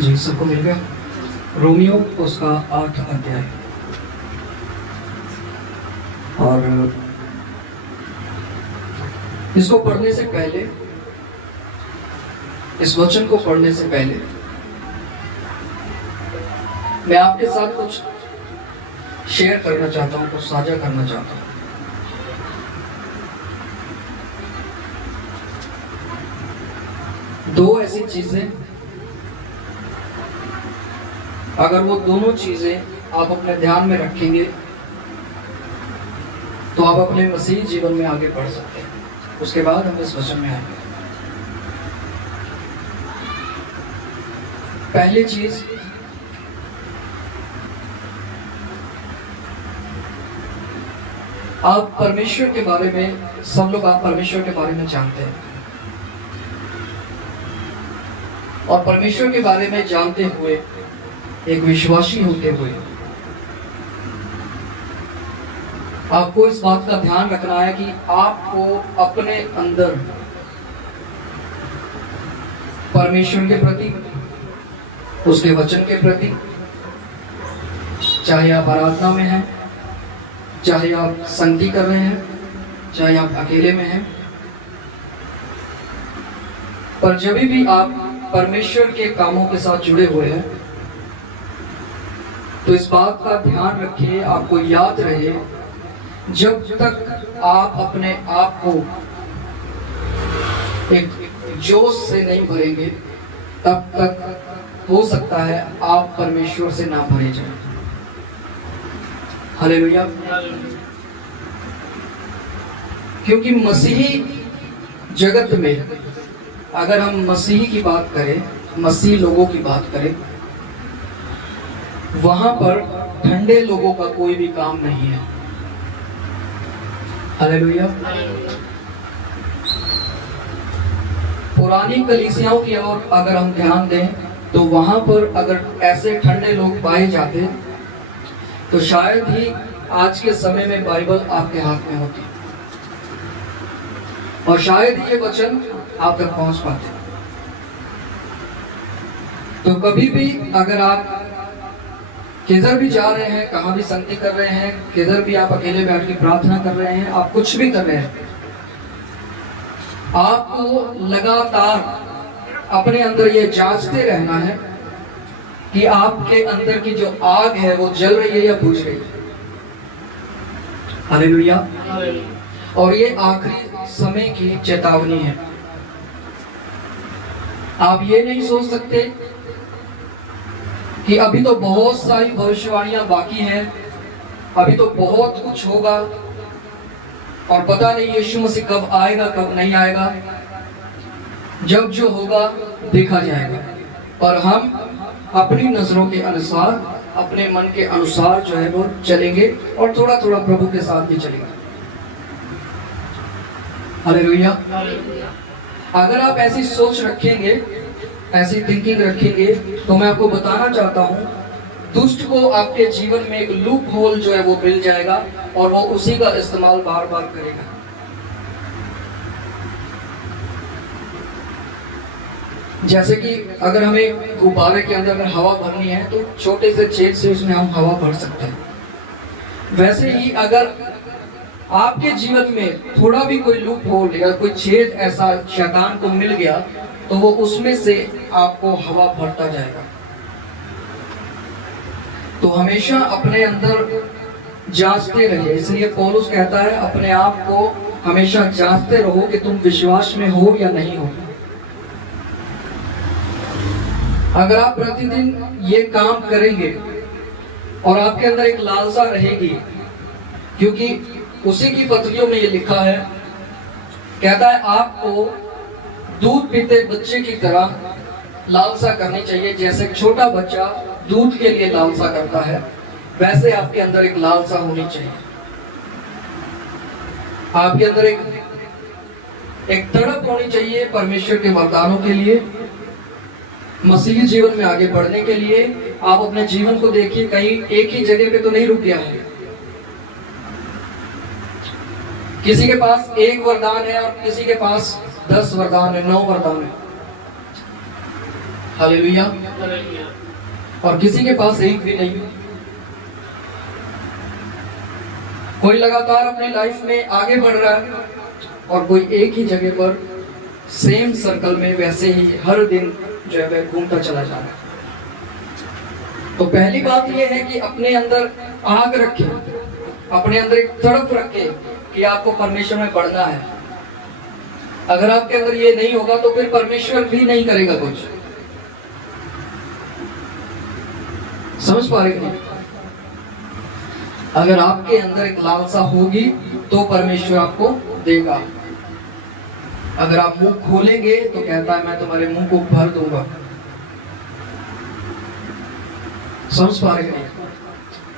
जी, सबको मिल गया। रोमियो उसका 8 अध्याय। और इसको पढ़ने से पहले, इस वचन को पढ़ने से पहले मैं आपके साथ कुछ शेयर करना चाहता हूं, कुछ साझा करना चाहता हूं। दो ऐसी चीजें, अगर वो दोनों चीजें आप अपने ध्यान में रखेंगे तो आप अपने मसीही जीवन में आगे बढ़ सकते हैं। उसके बाद हम इस वचन में आएंगे। पहली चीज, आप परमेश्वर के बारे में, सब लोग आप परमेश्वर के बारे में जानते हैं, और परमेश्वर के बारे में जानते हुए, एक विश्वासी होते हुए, आपको इस बात का ध्यान रखना है कि आपको अपने अंदर परमेश्वर के प्रति, उसके वचन के प्रति, चाहे आप आराधना में हैं, चाहे आप संगति कर रहे हैं, चाहे आप अकेले में हैं, पर जब भी आप परमेश्वर के कामों के साथ जुड़े हुए हैं तो इस बात का ध्यान रखिए, आपको याद रहे, जब तक आप अपने आप को एक जोश से नहीं भरेंगे, तब तक हो सकता है आप परमेश्वर से ना भरे जाएं। हालेलुया। क्योंकि मसीही जगत में, अगर हम मसीही की बात करें, मसीही लोगों की बात करें, वहां पर ठंडे लोगों का कोई भी काम नहीं है। हालेलुया। पुरानी कलीसियाओं की ओर अगर हम ध्यान दें तो वहां पर अगर ऐसे ठंडे लोग पाए जाते तो शायद ही आज के समय में बाइबल आपके हाथ में होती, और शायद ये वचन आप तक पहुंच पाते। तो कभी भी अगर आप किधर भी जा रहे हैं, कहां भी संगति कर रहे हैं, किधर भी आप अकेले बैठ के प्रार्थना कर रहे हैं, आप कुछ भी कर रहे हैं, आपको लगातार अपने अंदर ये जांचते रहना है कि आपके अंदर की जो आग है वो जल रही है या बुझ रही है। हालेलुया। और ये आखिरी समय की चेतावनी है। आप ये नहीं सोच सकते कि अभी तो बहुत सारी भविष्यवाणियां बाकी हैं, अभी तो बहुत कुछ होगा और पता नहीं यीशु मसीह कब आएगा कब नहीं आएगा, जब जो होगा देखा जाएगा। पर हम अपनी नजरों के अनुसार, अपने मन के अनुसार जो है वो चलेंगे, और थोड़ा थोड़ा प्रभु के साथ भी चलेंगे। हालेलुया। अगर आप ऐसी सोच रखेंगे, ऐसी थिंकिंग रखेंगे, तो मैं आपको बताना चाहता हूं, दुष्ट को आपके जीवन में एक लूप होल जो है वो मिल जाएगा और वो उसी का इस्तेमाल बार बार करेगा। जैसे कि अगर हमें गुब्बारे के अंदर अगर हवा भरनी है तो छोटे से छेद से उसमें हम हवा भर सकते हैं। वैसे ही अगर आपके जीवन में थोड़ा भी कोई लूप होल या कोई छेद ऐसा शैतान को मिल गया तो वो उसमें से आपको हवा भरता जाएगा। तो हमेशा अपने अंदर जांचते रहिए। इसलिए पौलुस कहता है अपने आप को हमेशा जांचते रहो कि तुम विश्वास में हो या नहीं हो। अगर आप प्रतिदिन ये काम करेंगे और आपके अंदर एक लालसा रहेगी, क्योंकि उसी की पत्रियों में ये लिखा है, कहता है आपको दूध पीते बच्चे की तरह लालसा करनी चाहिए। जैसे छोटा बच्चा दूध के लिए लालसा करता है, वैसे आपके अंदर एक लालसा होनी चाहिए। आपके अंदर एक तड़प होनी चाहिए परमेश्वर के वरदानों के लिए, मसीही जीवन में आगे बढ़ने के लिए। आप अपने जीवन को देखिए, कहीं एक ही जगह पे तो नहीं रुक गया है। किसी के पास एक वरदान है और किसी के पास 10 वरदान है, 9 वरदान है। हालेलुया। और किसी के पास एक भी नहीं। कोई लगातार अपनी लाइफ में आगे बढ़ रहा है और कोई एक ही जगह पर सेम सर्कल में वैसे ही हर दिन जो है वह घूमता चला जा रहा है। तो पहली बात यह है कि अपने अंदर आग रखें, अपने अंदर एक तड़प रखें कि आपको परमेश्वर में बढ़ना है। अगर आपके अंदर ये नहीं होगा तो फिर परमेश्वर भी नहीं करेगा कुछ। समझ पा रहे हैं? अगर आपके अंदर एक लालसा होगी तो परमेश्वर आपको देगा। अगर आप मुंह खोलेंगे तो कहता है मैं तुम्हारे मुंह को भर दूंगा। समझ पा रहे हैं?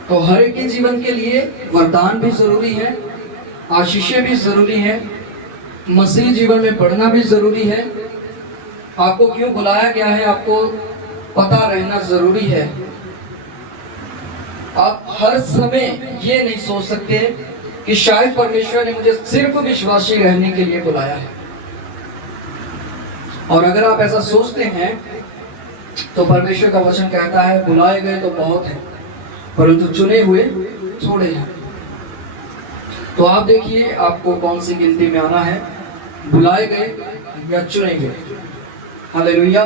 तो हर एक के जीवन के लिए वरदान भी जरूरी है, आशीषें भी जरूरी है, मसीह जीवन में बढ़ना भी जरूरी है। आपको क्यों बुलाया गया है आपको पता रहना जरूरी है। आप हर समय ये नहीं सोच सकते कि शायद परमेश्वर ने मुझे सिर्फ विश्वासी रहने के लिए बुलाया है। और अगर आप ऐसा सोचते हैं तो परमेश्वर का वचन कहता है बुलाए गए तो बहुत हैं परंतु चुने हुए थोड़े हैं। तो आप देखिए आपको कौन सी गिनती में आना है, बुलाए गए या चुने गए। हालेलुया।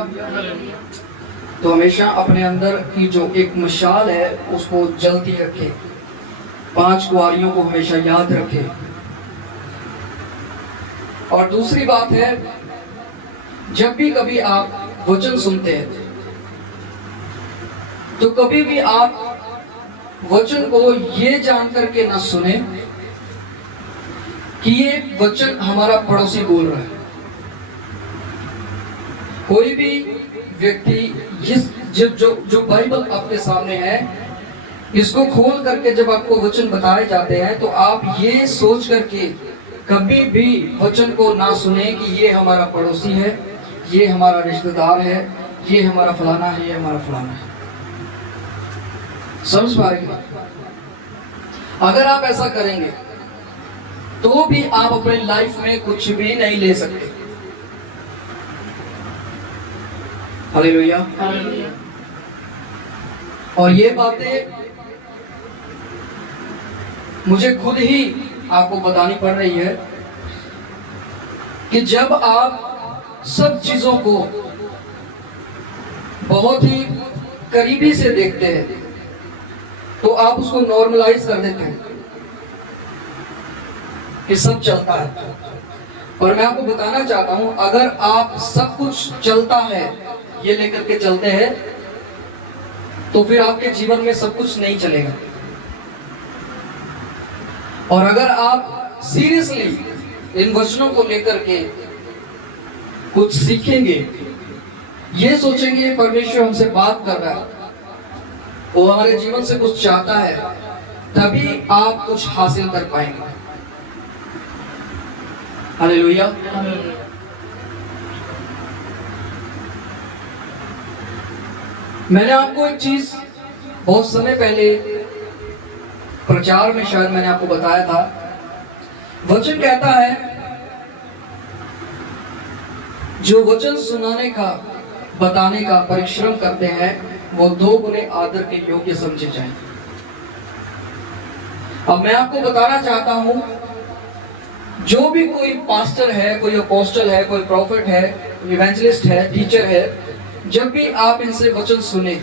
तो हमेशा अपने अंदर की जो एक मशाल है उसको जलती रखें, 5 कुआरियों को हमेशा याद रखें। और दूसरी बात है, जब भी कभी आप वचन सुनते हैं तो कभी भी आप वचन को ये जान करके ना सुने कि ये वचन हमारा पड़ोसी बोल रहा है। कोई भी व्यक्ति जो बाइबल आपके सामने है, इसको खोल करके जब आपको वचन बताए जाते हैं तो आप ये सोच करके कभी भी वचन को ना सुने कि ये हमारा पड़ोसी है, ये हमारा रिश्तेदार है, ये हमारा फलाना है, ये हमारा फलाना है। समझ पा रहे हैं? अगर आप ऐसा करेंगे तो भी आप अपनी लाइफ में कुछ भी नहीं ले सकते। हालेलुया। और ये बातें मुझे खुद ही आपको बतानी पड़ रही है कि जब आप सब चीजों को बहुत ही करीबी से देखते हैं तो आप उसको नॉर्मलाइज कर देते हैं कि सब चलता है। और मैं आपको बताना चाहता हूं, अगर आप सब कुछ चलता है ये लेकर के चलते हैं तो फिर आपके जीवन में सब कुछ नहीं चलेगा। और अगर आप सीरियसली इन वचनों को लेकर के कुछ सीखेंगे, ये सोचेंगे परमेश्वर हमसे बात कर रहा है, वो हमारे जीवन से कुछ चाहता है, तभी आप कुछ हासिल कर पाएंगे। हालेलुया। मैंने आपको एक चीज बहुत समय पहले प्रचार में शायद मैंने आपको बताया था। वचन कहता है जो वचन सुनाने का बताने का परिश्रम करते हैं वो 2 गुने आदर के योग्य समझे जाएं। अब मैं आपको बताना चाहता हूं, जो भी कोई पास्टर है, कोई अपोस्टल है, कोई प्रॉफिट है, इवेंजलिस्ट है, टीचर है, जब भी आप इनसे वचन सुने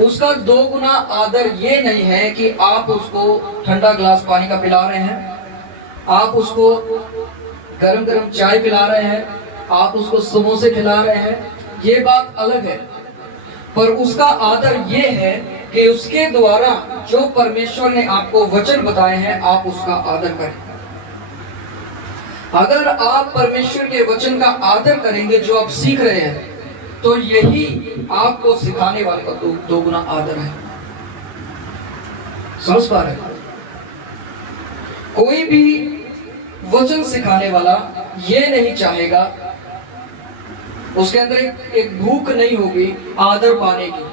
उसका 2 गुना आदर ये नहीं है कि आप उसको ठंडा ग्लास पानी का पिला रहे हैं, आप उसको गरम गरम चाय पिला रहे हैं, आप उसको समोसे खिला रहे हैं, ये बात अलग है। पर उसका आदर ये है कि उसके द्वारा जो परमेश्वर ने आपको वचन बताए हैं आप उसका आदर करें। अगर आप परमेश्वर के वचन का आदर करेंगे जो आप सीख रहे हैं तो यही आपको सिखाने वाले का 2 गुना आदर है। समझ पा रहे? कोई भी वचन सिखाने वाला ये नहीं चाहेगा, उसके अंदर एक भूख नहीं होगी आदर पाने की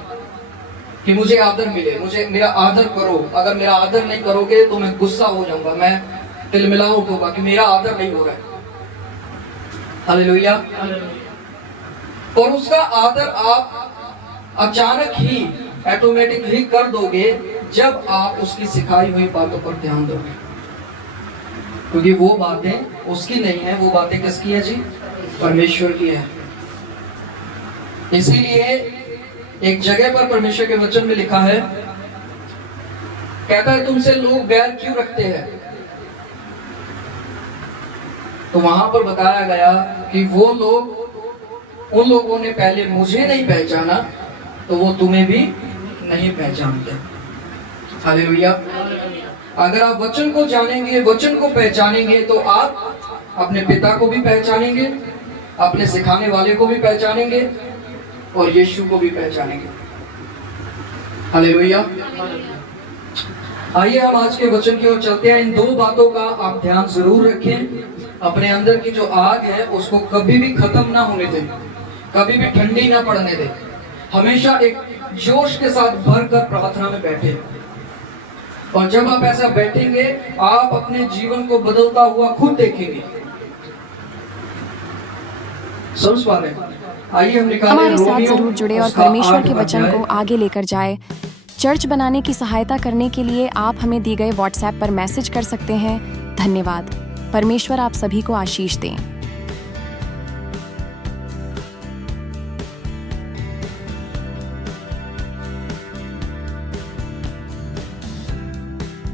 कि मुझे आदर मिले, मुझे मेरा आदर करो। अगर मेरा आदर नहीं करोगे तो मैं गुस्सा हो जाऊंगा, मैं तिलमिला उठूंगा कि मेरा आदर नहीं हो रहा है। हालेलुया। और उसका आदर आप अचानक ही ऑटोमेटिक ही कर दोगे जब आप उसकी सिखाई हुई बातों पर ध्यान दोगे, क्योंकि वो बातें उसकी नहीं है, वो बातें किसकी है जी? परमेश्वर की है। इसीलिए एक जगह पर परमेश्वर के वचन में लिखा है, कहता है तुमसे लोग बैर क्यों रखते हैं? तो वहां पर बताया गया कि वो लोग, उन लोगों ने पहले मुझे नहीं पहचाना तो वो तुम्हें भी नहीं पहचानते। हालेलुया। अगर आप वचन को जानेंगे, वचन को पहचानेंगे, तो आप अपने पिता को भी पहचानेंगे, अपने सिखाने वाले को भी पहचानेंगे और यीशु को भी पहचानेंगे। हालेलुया। आइए हम आज के वचन की ओर चलते हैं। इन दो बातों का आप ध्यान जरूर रखें। अपने अंदर की जो आग है उसको कभी भी खत्म ना होने दें, कभी भी ठंडी ना पड़ने दें। हमेशा एक जोश के साथ भरकर प्रार्थना में बैठे, और जब आप ऐसा बैठेंगे आप अपने जीवन को बदलता हुआ खुद देखेंगे। समझ पा रहे हैं? आइए हम निकालें हमारे साथ रोमियो जरूर जुड़े और उसका परमेश्वर के 8 वचन अध्याय। को आगे लेकर जाए। चर्च बनाने की सहायता करने के लिए आप हमें दी गए व्हाट्सएप पर मैसेज कर सकते हैं। धन्यवाद। परमेश्वर आप सभी को आशीष दें।